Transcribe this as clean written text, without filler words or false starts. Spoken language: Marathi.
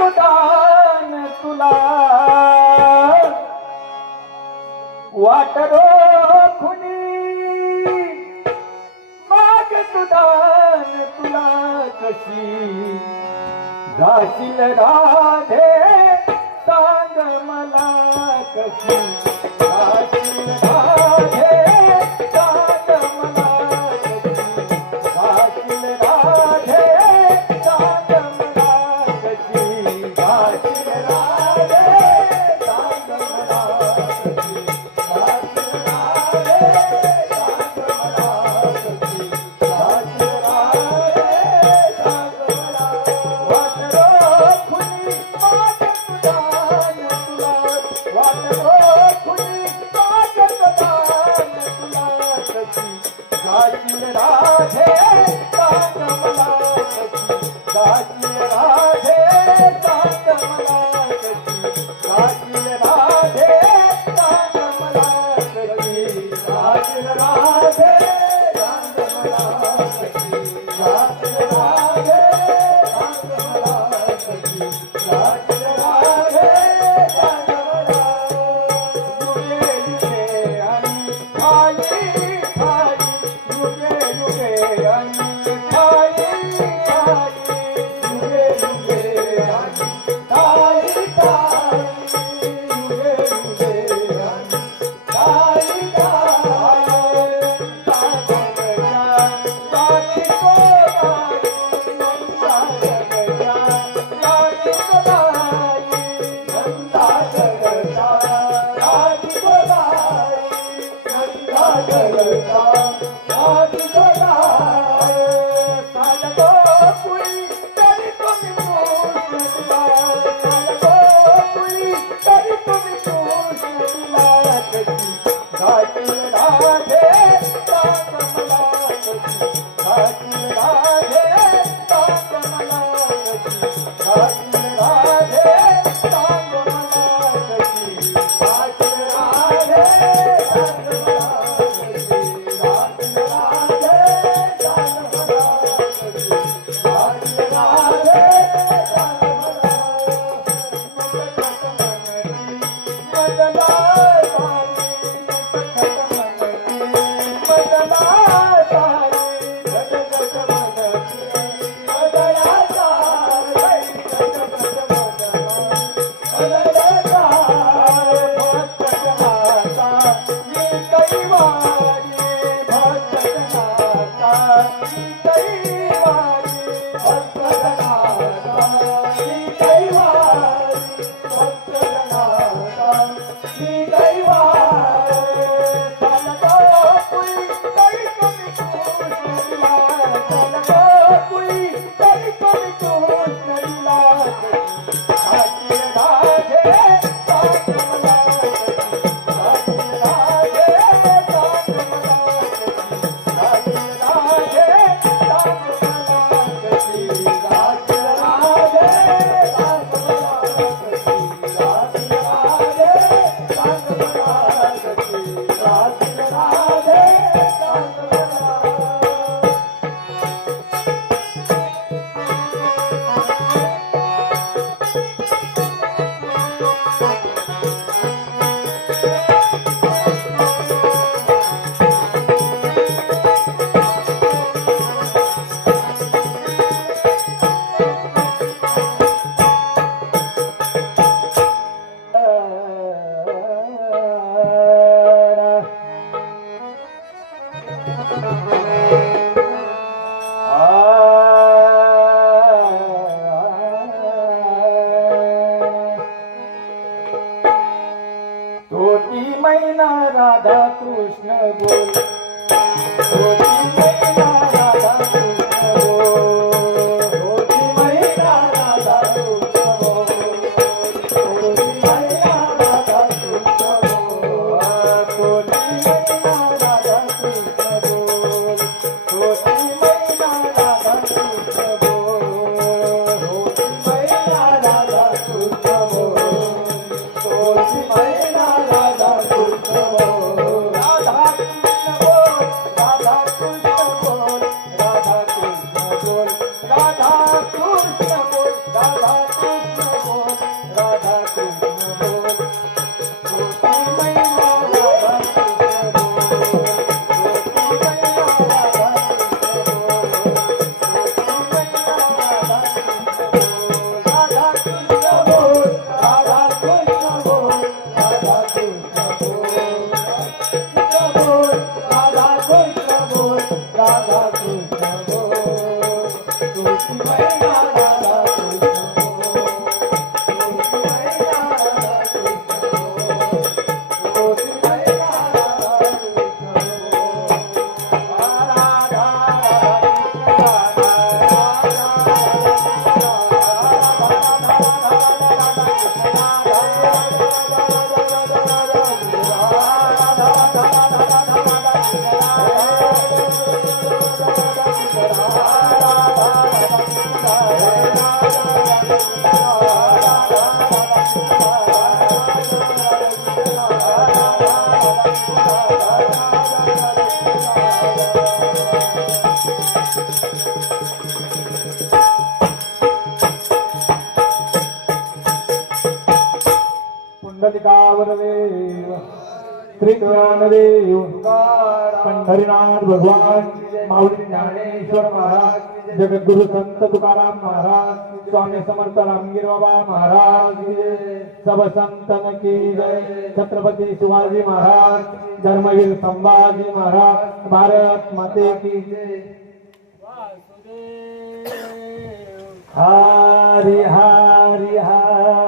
दान तुला वाटरो खुनी मागतो दान तुला कशी जाशील राधे सांग मला कशी जाशील राधे सांग मला कशी जाशील राधे सांग मला कशी जाशील राधे सांग मला कशी जाशील राधे सांग मला कशी जाशील राधे सांग मला वाटरो खुनी मागतो दान तुला वाटरो खुनी मागतो दान तुला कशी जाशील राधे सांग मला कशी जाशील राधे सांग मला कशी जाशील राधे सांग मला कशी जाशील राधे सांग मला कशी जाशील राधे सांग मला कशी जाशील राधे सांग मला युगे युगे आणि आई आई युगे युगे आणि आई आई युगे युगे आणि आई आई युगे युगे आणि आई मैना राधा कृष्ण बोल मैना राधा कृष्ण बोल मैना राधा कृष्ण बोल मैना राधा कृष्ण बोल मैना राधा कृष्ण बोल मैना राधा कृष्ण बोल मैना राधा कृष्ण बोल मैना राधा कृष्ण बोल राधा कृष्ण बोल पुंडलिकावरदेव त्रिपुरानदेव पंढरीनाथ भगवान माऊली ज्ञानेश्वर महाराज जगद्गुरु संत तुकाराम महाराज स्वामी समर्थ रामगिर बाबा महाराज की जय। सब संतन की जय। छत्रपति शिवाजी महाराज धर्मवीर संभाजी महाराज भारत माते की जय। हरि हरि हरि